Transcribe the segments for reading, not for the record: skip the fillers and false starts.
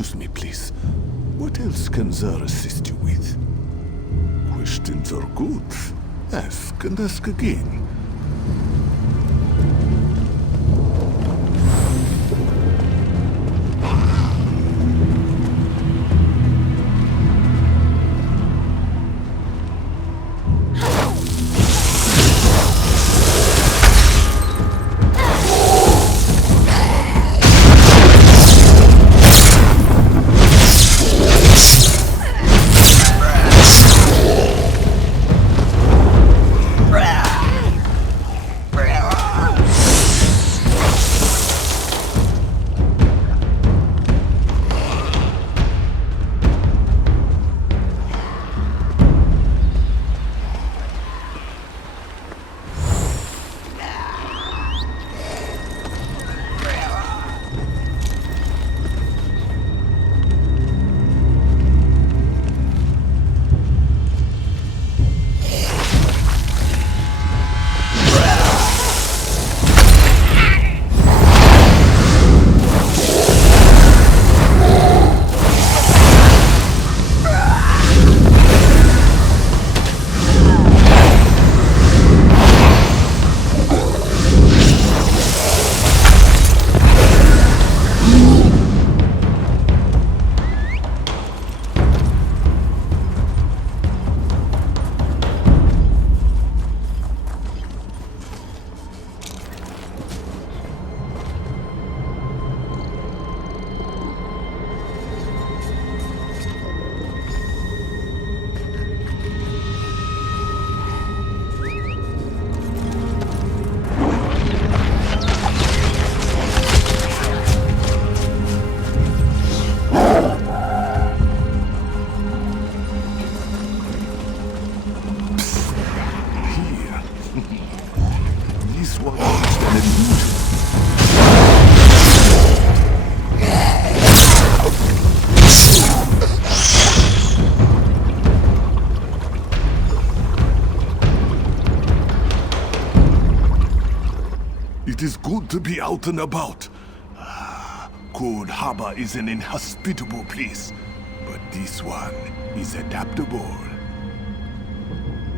Excuse me, please. What else can Zar assist you with? Questions are good. Ask and ask again. It is good to be out and about. Cold Harbor is an inhospitable place, but this one is adaptable.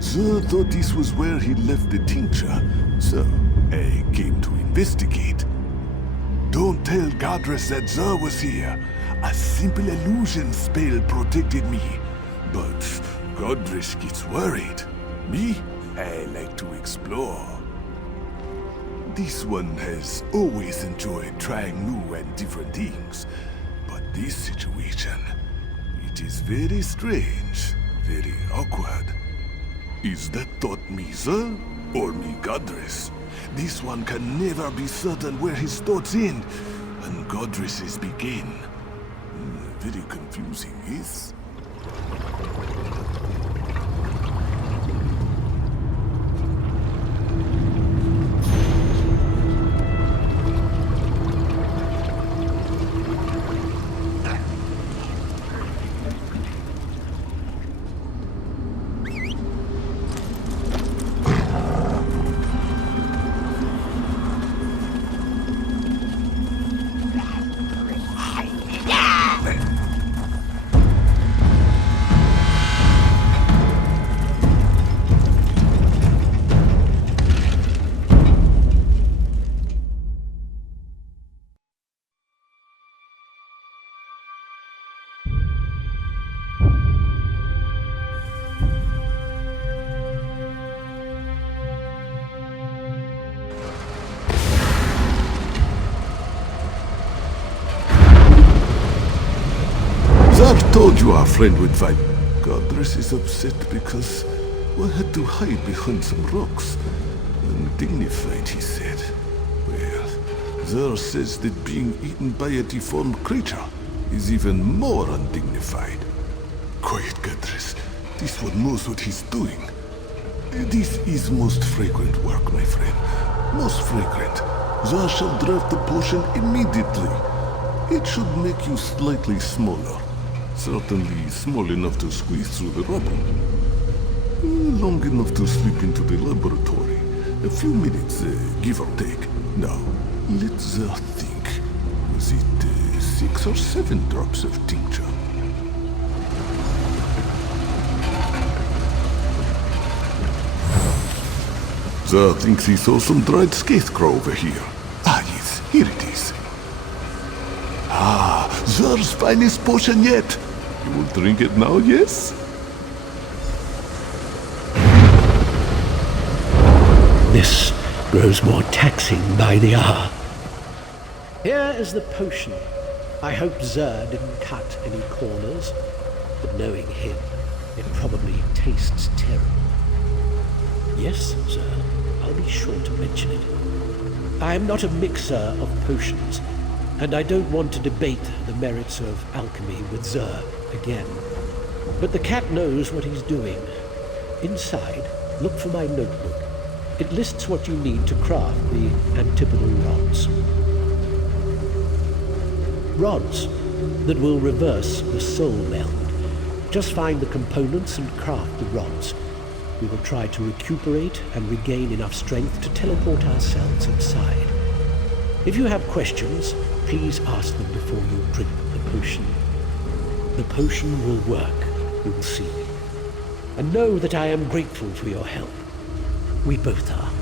Sir thought this was where he left the tincture, so I came to investigate. Don't tell Godress that Sir was here. A simple illusion spell protected me. But Godress gets worried. Me? I like to explore. This one has always enjoyed trying new and different things. But this situation, it is very strange, very awkward. Is that thought me, sir? Or me, Godress? This one can never be certain where his thoughts end, and Godress's begin. Very confusing, yes? I told you our friend would fight. Godress is upset because we had to hide behind some rocks. Undignified, he said. Well, Zer says that being eaten by a deformed creature is even more undignified. Quiet, Godress. This one knows what he's doing. This is most fragrant work, my friend. Most fragrant. Zer shall draft the potion immediately. It should make you slightly smaller. Certainly small enough to squeeze through the rubble. Long enough to slip into the laboratory. A few minutes, give or take. Now, let's think. Was it 6 or 7 drops of tincture. Sir thinks he saw some dried scarecrow over here. Ah, yes, here it is. Ah, Sir's finest potion yet. You will drink it now, yes? This grows more taxing by the hour. Here is the potion. I hope Zer didn't cut any corners, but knowing him, it probably tastes terrible. Yes, Zer, I'll be sure to mention it. I am not a mixer of potions, and I don't want to debate the merits of alchemy with Zer again. But the cat knows what he's doing. Inside, look for my notebook. It lists what you need to craft the antipodal rods. Rods that will reverse the soul meld. Just find the components and craft the rods. We will try to recuperate and regain enough strength to teleport ourselves inside. If you have questions, please ask them before you drink the potion. The potion will work, you will see. And know that I am grateful for your help. We both are.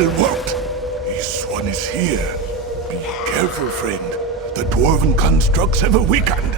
spell worked. This one is here. Be careful, friend. The dwarven constructs have weakened.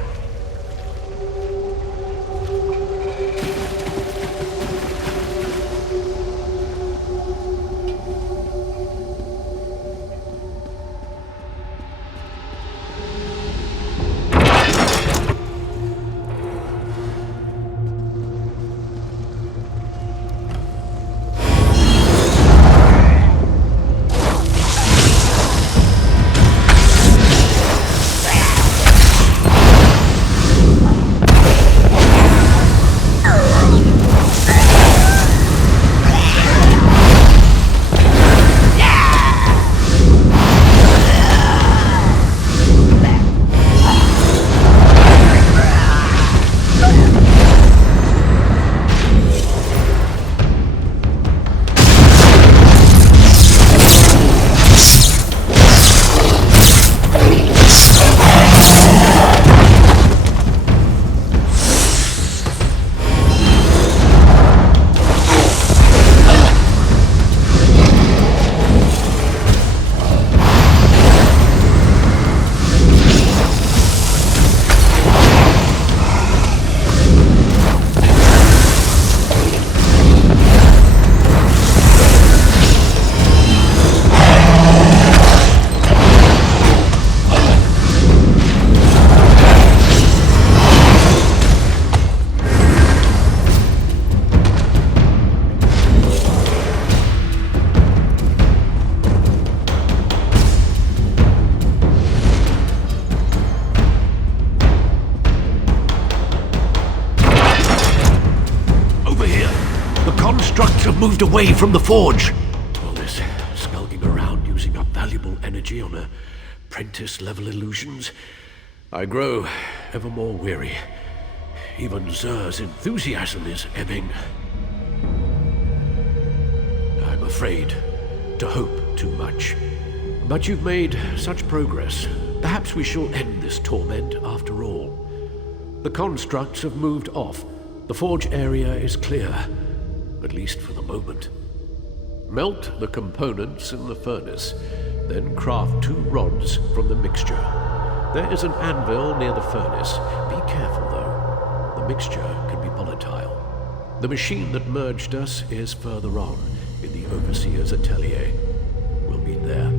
Moved away from the forge. All this skulking around using up valuable energy on apprentice-level illusions. I grow ever more weary. Even Zer's enthusiasm is ebbing. I'm afraid to hope too much. But you've made such progress. Perhaps we shall end this torment after all. The constructs have moved off. The forge area is clear. At least for the moment. Melt the components in the furnace, then craft 2 rods from the mixture. There is an anvil near the furnace. Be careful, though. The mixture can be volatile. The machine that merged us is further on, in the Overseer's atelier. We'll meet there.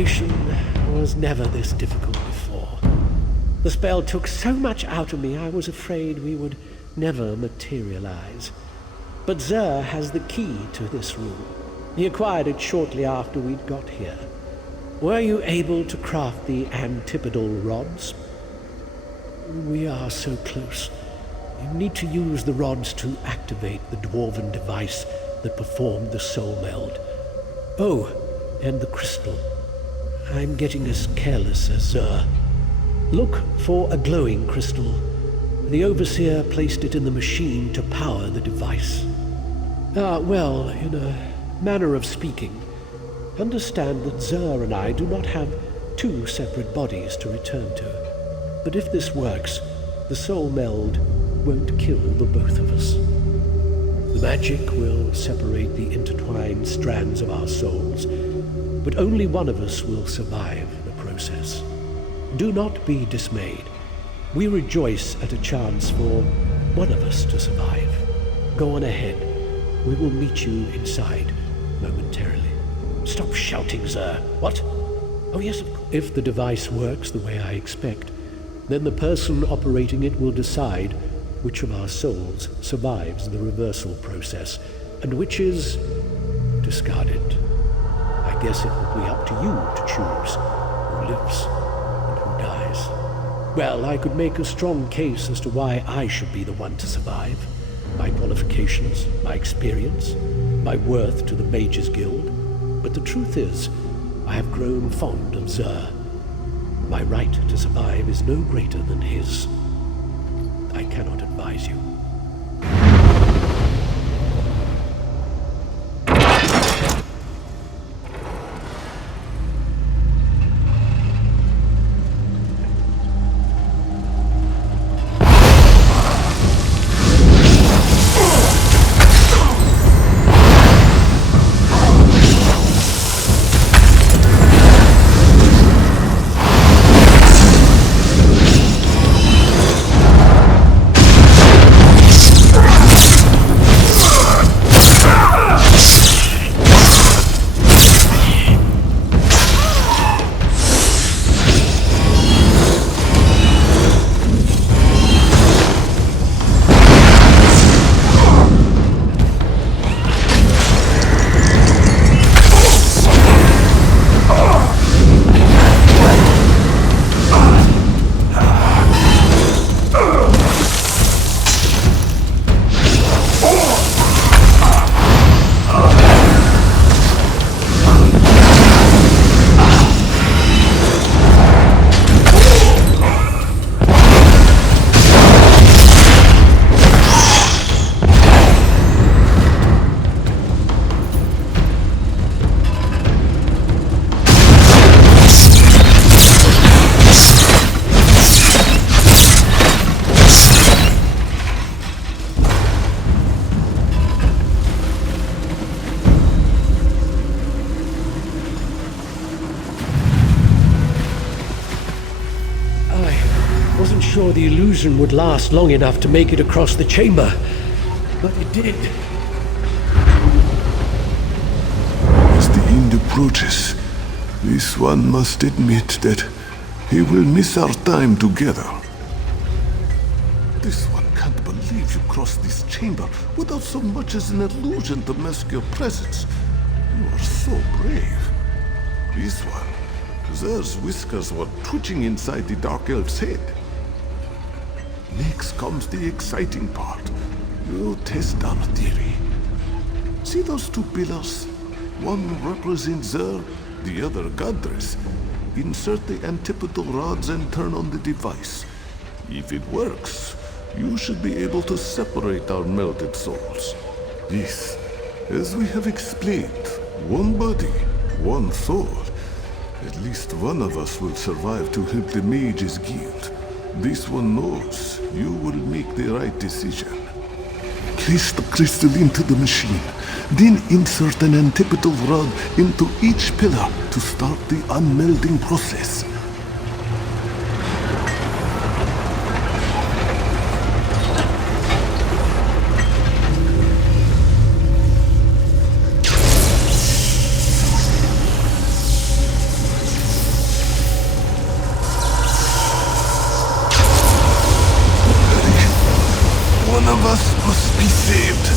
Transformation was never this difficult before. The spell took so much out of me I was afraid we would never materialize. But Zer has the key to this room. He acquired it shortly after we'd got here. Were you able to craft the antipodal rods? We are so close. You need to use the rods to activate the dwarven device that performed the soul meld. Oh, and the crystal. I'm getting as careless as Zer. Look for a glowing crystal. The Overseer placed it in the machine to power the device. Well, in a manner of speaking, understand that Zer and I do not have two separate bodies to return to. But if this works, the soul meld won't kill the both of us. The magic will separate the intertwined strands of our souls, but only one of us will survive the process. Do not be dismayed. We rejoice at a chance for one of us to survive. Go on ahead. We will meet you inside momentarily. Stop shouting, Zer. What? Oh, yes, of course. If the device works the way I expect, then the person operating it will decide which of our souls survives the reversal process, and which is discarded. I guess it will be up to you to choose who lives and who dies. Well, I could make a strong case as to why I should be the one to survive. My qualifications, my experience, my worth to the Mages Guild. But the truth is, I have grown fond of Zer. My right to survive is no greater than his. I cannot advise you. Sure the illusion would last long enough to make it across the chamber, but it did. As the end approaches, this one must admit that he will miss our time together. This one can't believe you crossed this chamber without so much as an illusion to mask your presence. You are so brave. This one, Zer's whiskers were twitching inside the Dark Elf's head. Next comes the exciting part. You test our theory. See those two pillars? One represents Zer, the other Godress. Insert the antipodal rods and turn on the device. If it works, you should be able to separate our melted souls. Yes, as we have explained, one body, one soul. At least one of us will survive to help the Mages Guild. This one knows you will make the right decision. Place the crystal into the machine, then insert an antipodal rod into each pillar to start the unmelding process. One of us must be saved.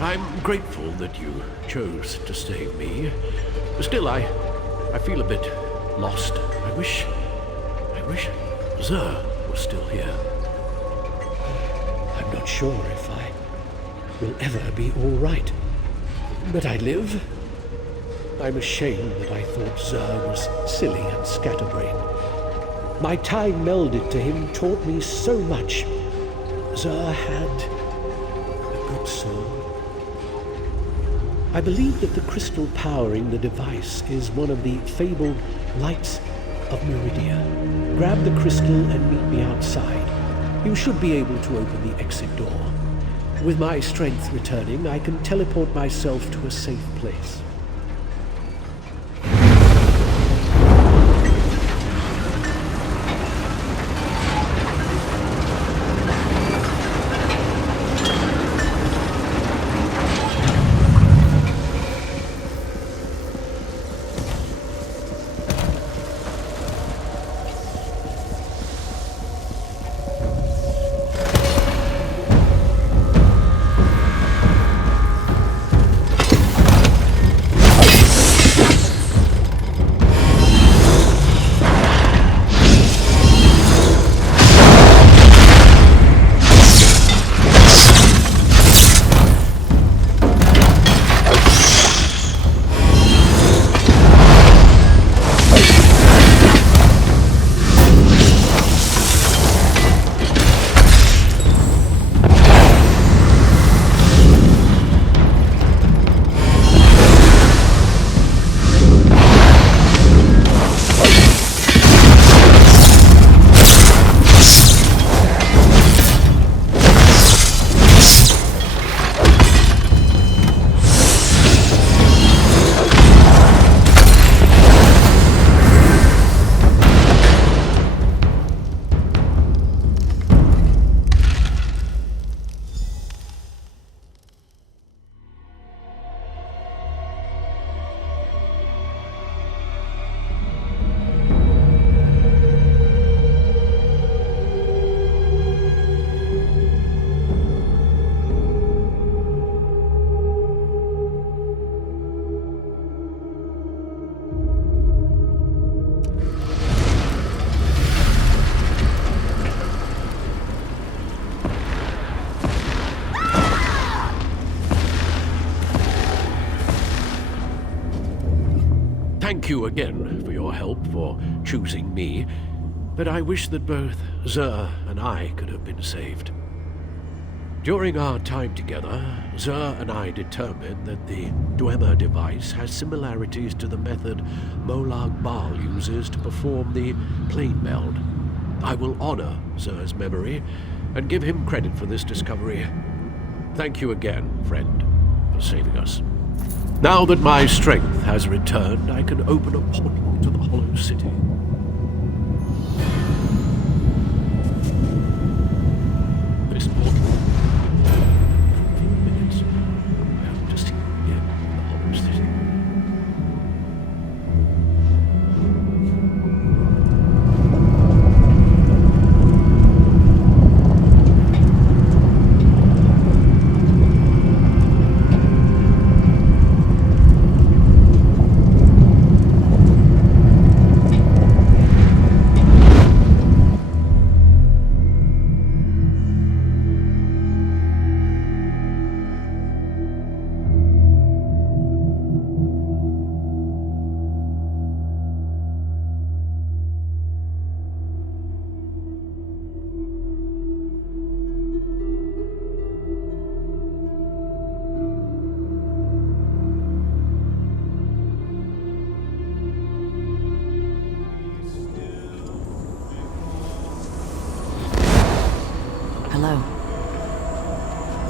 I'm grateful that you chose to save me. Still, I feel a bit lost. I wish Zer was still here. I'm not sure if I will ever be all right. But I live. I'm ashamed that I thought Zer was silly and scatterbrained. My time melded to him taught me so much. Zer had a good soul. I believe that the crystal powering the device is one of the fabled lights of Meridia. Grab the crystal and meet me outside. You should be able to open the exit door. With my strength returning, I can teleport myself to a safe place. Thank you again for your help, for choosing me, but I wish that both Zer and I could have been saved. During our time together, Zer and I determined that the Dwemer device has similarities to the method Molag Bal uses to perform the plane meld. I will honor Zer's memory and give him credit for this discovery. Thank you again, friend, for saving us. Now that my strength has returned, I can open a portal to the Hollow City.